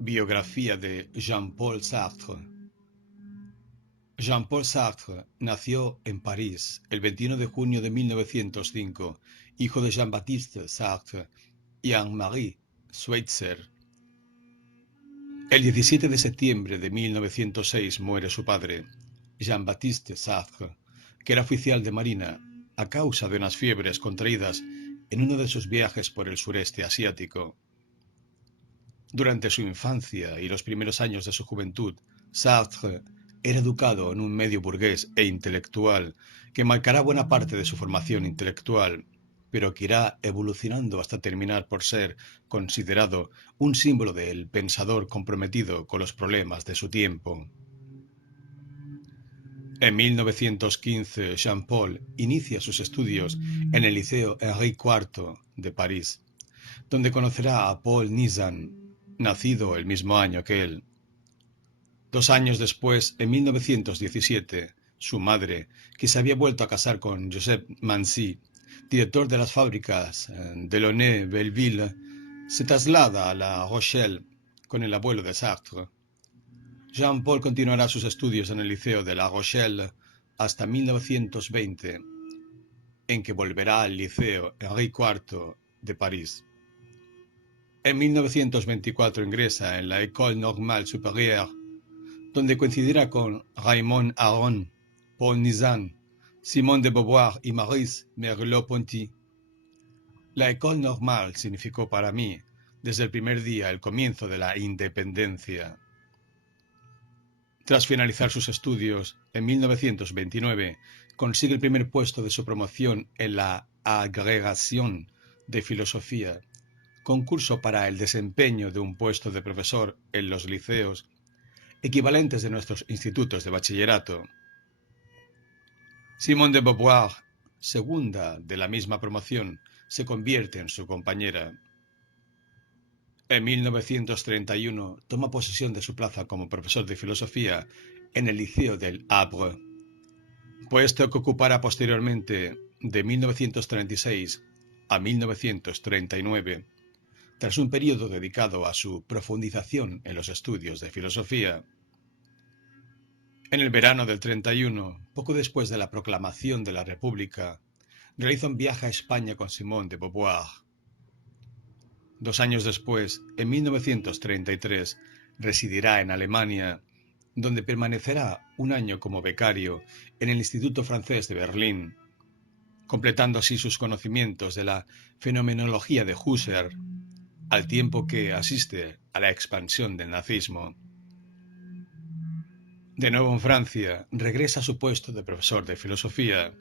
Biografía de Jean-Paul Sartre. Jean-Paul Sartre nació en París el 21 de junio de 1905, hijo de Jean-Baptiste Sartre y Anne-Marie Schweitzer. El 17 de septiembre de 1906 muere su padre, Jean-Baptiste Sartre, que era oficial de marina, a causa de unas fiebres contraídas en uno de sus viajes por el sureste asiático. Durante su infancia y los primeros años de su juventud, Sartre era educado en un medio burgués e intelectual que marcará buena parte de su formación intelectual, pero que irá evolucionando hasta terminar por ser considerado un símbolo del pensador comprometido con los problemas de su tiempo. En 1915, Jean-Paul inicia sus estudios en el Liceo Henri IV de París, donde conocerá a Paul Nizan, nacido el mismo año que él. 2 años después, en 1917, su madre, que se había vuelto a casar con Joseph Mancy, director de las fábricas Delaunay-Belleville, se traslada a La Rochelle con el abuelo de Sartre. Jean-Paul continuará sus estudios en el Liceo de La Rochelle hasta 1920, en que volverá al Liceo Henri IV de París. En 1924 ingresa en la École Normale Supérieure, donde coincidirá con Raymond Aron, Paul Nizan, Simone de Beauvoir y Maurice Merleau-Ponty. La École Normale significó para mí, desde el primer día, el comienzo de la independencia. Tras finalizar sus estudios, en 1929, consigue el primer puesto de su promoción en la Agregación de Filosofía, concurso para el desempeño de un puesto de profesor en los liceos equivalentes de nuestros institutos de bachillerato. Simone de Beauvoir, segunda de la misma promoción, se convierte en su compañera. En 1931 toma posesión de su plaza como profesor de filosofía en el Liceo del Havre, puesto que ocupará posteriormente de 1936 a 1939, tras un periodo dedicado a su profundización en los estudios de filosofía. En el verano del 31, poco después de la proclamación de la República, realiza un viaje a España con Simone de Beauvoir. 2 años después, en 1933, residirá en Alemania, donde permanecerá 1 año como becario en el Instituto Francés de Berlín, completando así sus conocimientos de la fenomenología de Husserl, al tiempo que asiste a la expansión del nazismo. De nuevo en Francia, regresa a su puesto de profesor de filosofía.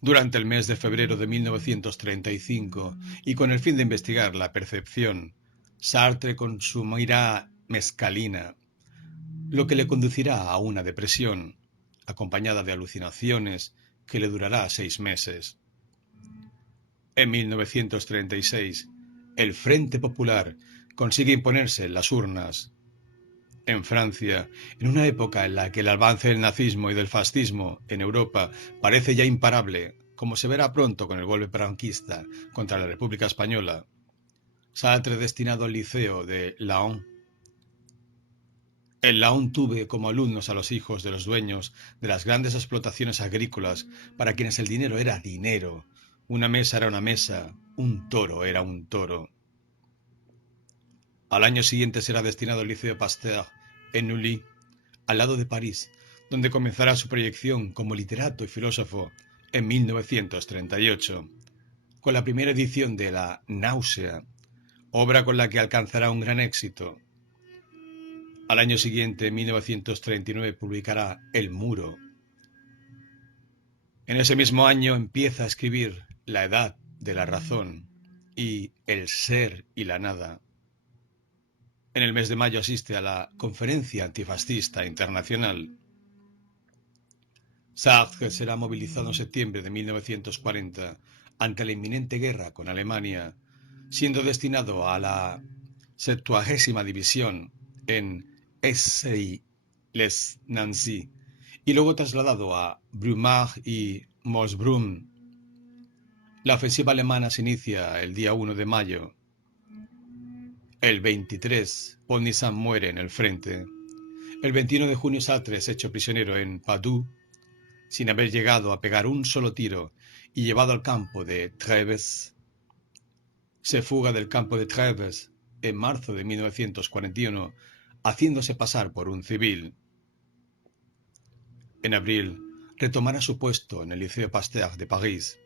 Durante el mes de febrero de 1935, y con el fin de investigar la percepción, Sartre consumirá mescalina, lo que le conducirá a una depresión, acompañada de alucinaciones, que le durará 6 meses. En 1936, el Frente Popular consigue imponerse en las urnas. En Francia, en una época en la que el avance del nazismo y del fascismo en Europa parece ya imparable, como se verá pronto con el golpe franquista contra la República Española, Sartre destinado al Liceo de Laon. En Laon tuve como alumnos a los hijos de los dueños de las grandes explotaciones agrícolas, para quienes el dinero era dinero, una mesa era una mesa, un toro era un toro. Al año siguiente será destinado al Liceo Pasteur, en Neuilly, al lado de París, donde comenzará su proyección como literato y filósofo en 1938, con la primera edición de La Náusea, obra con la que alcanzará un gran éxito. Al año siguiente, en 1939, publicará El Muro. En ese mismo año empieza a escribir La Edad de la Razón y El Ser y la Nada. En el mes de mayo asiste a la Conferencia Antifascista Internacional. Sartre será movilizado en septiembre de 1940 ante la inminente guerra con Alemania, siendo destinado a la 70ª División en Essey-les-Nancy y luego trasladado a Brumath y Moosbrunn. La ofensiva alemana se inicia el día 1 de mayo. El 23, Paul Nizan muere en el frente. El 21 de junio Sartre es hecho prisionero en Padoue, sin haber llegado a pegar un solo tiro, y llevado al campo de Trèves. Se fuga del campo de Trèves en marzo de 1941, haciéndose pasar por un civil. En abril, retomará su puesto en el Liceo Pasteur de París.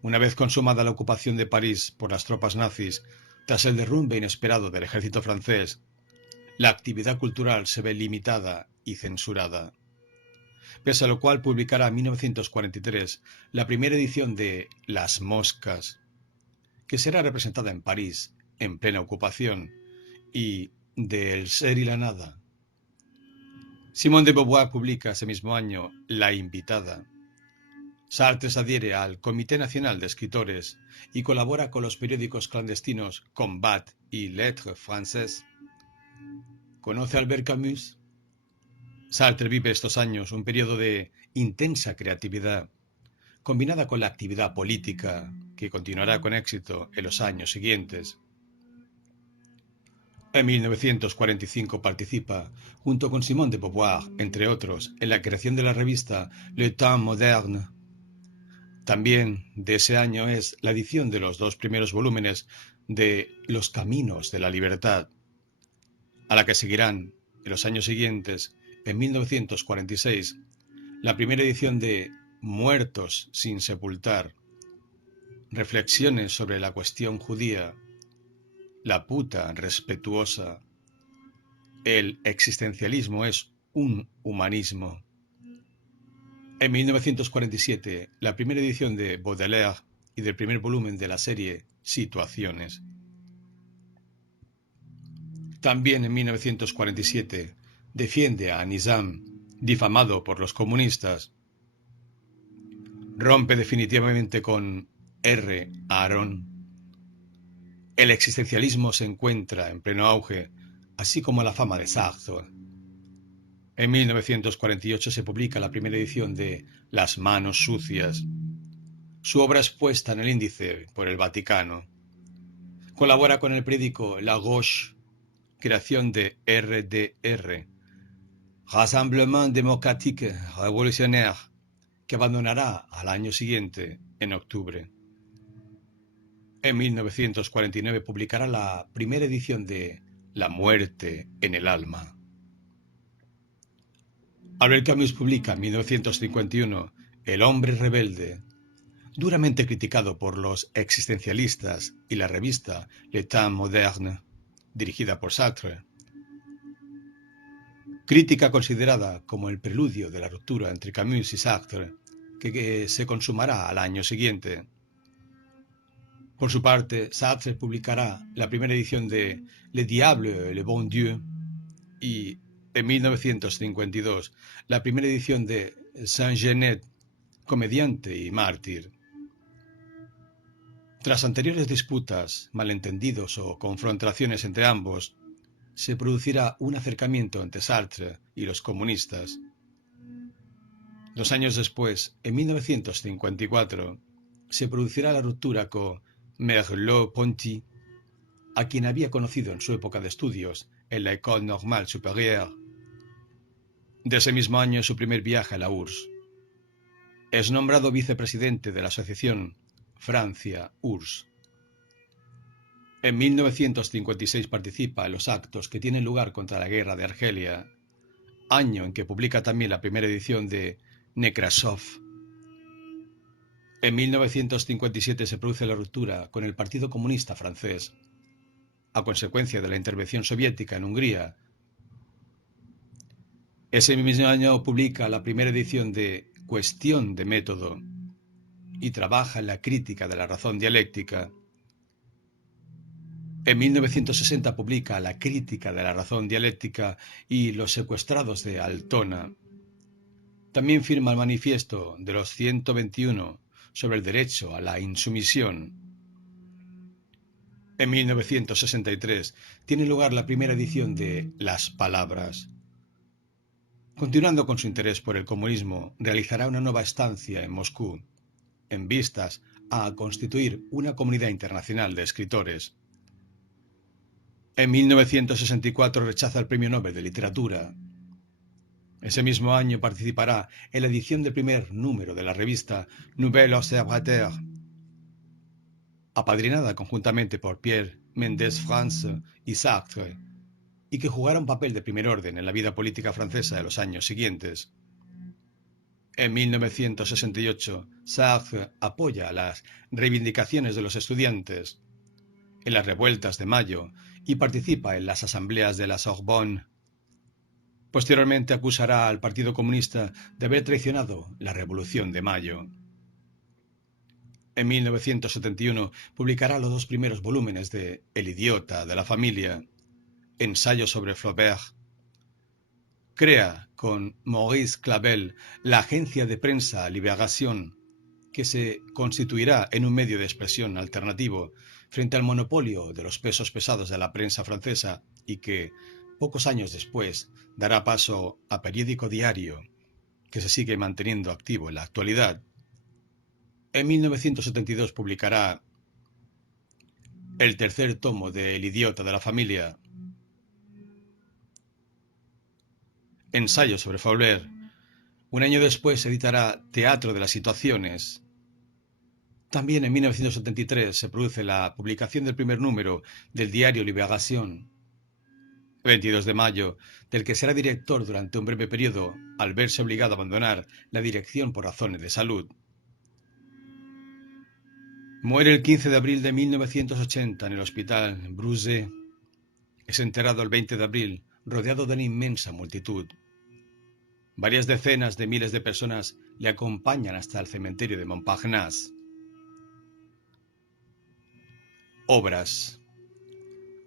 Una vez consumada la ocupación de París por las tropas nazis, tras el derrumbe inesperado del ejército francés, la actividad cultural se ve limitada y censurada. Pese a lo cual publicará en 1943 la primera edición de Las Moscas, que será representada en París, en plena ocupación, y de El ser y la nada. Simone de Beauvoir publica ese mismo año La invitada. Sartre se adhiere al Comité Nacional de Escritores y colabora con los periódicos clandestinos Combat y Lettres Françaises. ¿Conoce a Albert Camus? Sartre vive estos años un periodo de intensa creatividad, combinada con la actividad política, que continuará con éxito en los años siguientes. En 1945 participa, junto con Simone de Beauvoir, entre otros, en la creación de la revista Le Temps Moderne. También de ese año es la edición de los 2 primeros volúmenes de Los Caminos de la Libertad, a la que seguirán, en los años siguientes, en 1946, la primera edición de Muertos sin sepultar, reflexiones sobre la cuestión judía, La puta respetuosa, El existencialismo es un humanismo. En 1947, la primera edición de Baudelaire y del primer volumen de la serie Situaciones. También en 1947 defiende a Nizam, difamado por los comunistas. Rompe definitivamente con R. Aaron. El existencialismo se encuentra en pleno auge, así como la fama de Sartre. En 1948 se publica la primera edición de Las manos sucias. Su obra es puesta en el índice por el Vaticano. Colabora con el periódico La Gauche, creación de RDR, Rassemblement Démocratique Révolutionnaire, que abandonará al año siguiente, en octubre. En 1949 publicará la primera edición de La muerte en el alma. Albert Camus publica en 1951 El hombre rebelde, duramente criticado por los existencialistas y la revista Le Temps Moderne, dirigida por Sartre. Crítica considerada como el preludio de la ruptura entre Camus y Sartre, que se consumará al año siguiente. Por su parte, Sartre publicará la primera edición de Le Diable et le Bon Dieu y, en 1952, la primera edición de Saint-Genet, comediante y mártir. Tras anteriores disputas, malentendidos o confrontaciones entre ambos, se producirá un acercamiento entre Sartre y los comunistas. 2 años después, en 1954, se producirá la ruptura con Merleau-Ponty, a quien había conocido en su época de estudios en la École Normale Supérieure. De ese mismo año es su primer viaje a la URSS. Es nombrado vicepresidente de la asociación Francia-URSS. En 1956 participa en los actos que tienen lugar contra la guerra de Argelia, año en que publica también la primera edición de Nekrasov. En 1957 se produce la ruptura con el Partido Comunista francés, a consecuencia de la intervención soviética en Hungría. Ese mismo año publica la primera edición de Cuestión de método y trabaja en la crítica de la razón dialéctica. En 1960 publica La crítica de la razón dialéctica y Los secuestrados de Altona. También firma el manifiesto de los 121 sobre el derecho a la insumisión. En 1963 tiene lugar la primera edición de Las Palabras. Continuando con su interés por el comunismo, realizará una nueva estancia en Moscú, en vistas a constituir una comunidad internacional de escritores. En 1964 rechaza el Premio Nobel de Literatura. Ese mismo año participará en la edición del primer número de la revista Nouvel Observateur, apadrinada conjuntamente por Pierre Mendès France y Sartre, y que jugará un papel de primer orden en la vida política francesa de los años siguientes. En 1968, Sartre apoya las reivindicaciones de los estudiantes en las revueltas de mayo y participa en las asambleas de la Sorbonne. Posteriormente acusará al Partido Comunista de haber traicionado la Revolución de Mayo. En 1971 publicará los dos primeros volúmenes de El idiota de la familia, ensayo sobre Flaubert. Crea con Maurice Clavel la agencia de prensa Libération, que se constituirá en un medio de expresión alternativo frente al monopolio de los pesos pesados de la prensa francesa y que, pocos años después, dará paso a Periódico Diario, que se sigue manteniendo activo en la actualidad. En 1972 publicará el tercer tomo de El idiota de la familia, ensayo sobre Flaubert. Un año después editará Teatro de las situaciones. También en 1973 se produce la publicación del primer número del diario Libération, 22 de mayo, del que será director durante un breve periodo al verse obligado a abandonar la dirección por razones de salud. Muere el 15 de abril de 1980 en el hospital Bruce. Es enterrado el 20 de abril, rodeado de una inmensa multitud. Varias decenas de miles de personas le acompañan hasta el cementerio de Montparnasse. Obras.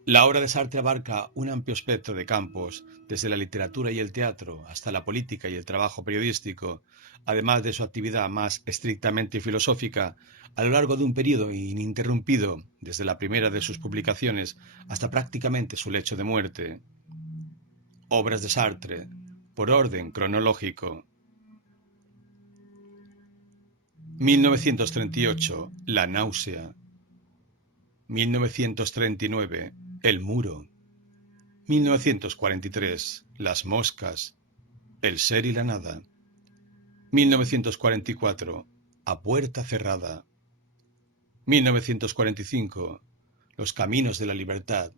La obra de Sartre abarca un amplio espectro de campos, desde la literatura y el teatro hasta la política y el trabajo periodístico, además de su actividad más estrictamente filosófica, a lo largo de un periodo ininterrumpido, desde la primera de sus publicaciones hasta prácticamente su lecho de muerte. Obras de Sartre, por orden cronológico. 1938, La náusea. 1939, El muro. 1943, Las moscas. El ser y la nada. 1944, A puerta cerrada. 1945, Los caminos de la libertad.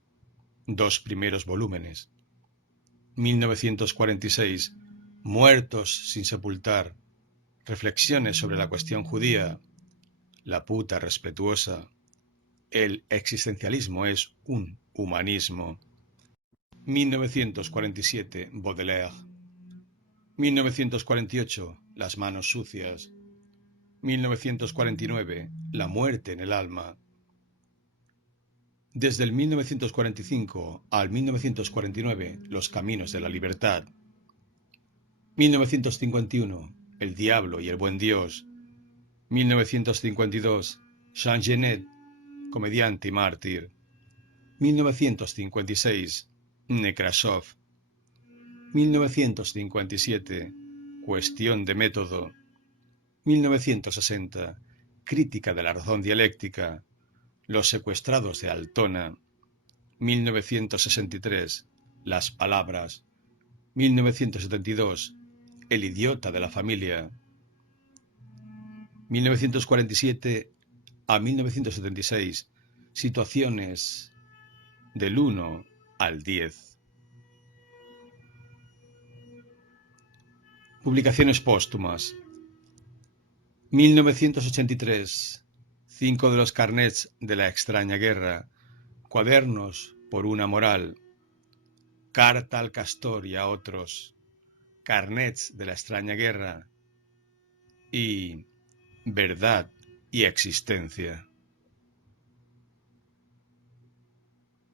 Dos primeros volúmenes. 1946, Muertos sin sepultar. Reflexiones sobre la cuestión judía. La puta respetuosa. El existencialismo es un humanismo. 1947, Baudelaire. 1948, Las manos sucias. 1949, La muerte en el alma. Desde el 1945 al 1949, Los caminos de la libertad. 1951, El diablo y el buen Dios. 1952, Jean Genet, comediante y mártir. 1956, Nekrasov. 1957, Cuestión de método. 1960, Crítica de la razón dialéctica. Los secuestrados de Altona. 1963, Las palabras. 1972, El idiota de la familia. 1947 a 1976, Situaciones del 1 al 10. Publicaciones póstumas. 1983, 5 de los carnets de la extraña guerra. Cuadernos por una moral. Carta al castor y a otros. Carnets de la extraña guerra. Y Verdad y existencia.